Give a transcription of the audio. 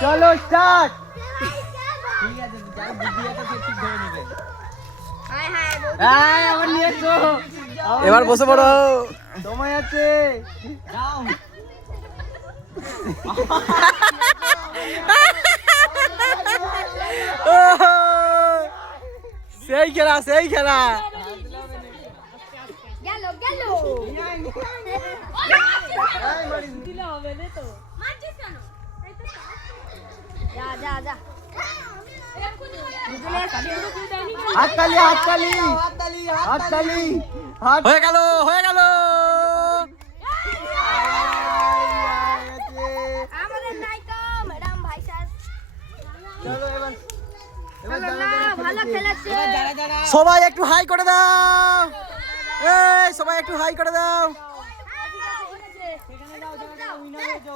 চলো স্টার্ট। ঠিক আছে, যার বুদ্ধি আছে সে ঠিক ধরে নেবে। আবার নিয়ে এসো। এবার বসে পড়ো। সময় আছে। যাও। সেই খেলা, সেই খেলা। গেল গেল দিলে হবে না তো মারছিস কেন যা যা যা হাততালি হাততালি হাততালি হাত। হয়ে গেল, হয়ে গেল। আমাদের নায়িকা ম্যাডাম ভাই স্যার চলো এবার ভালো খেলেছে যারা যারা সবাই একটু হাই করে দাও। এই সবাই একটু হাই করে দাও। সেখানে যাও, যারা যারা উইনার হয়েছো।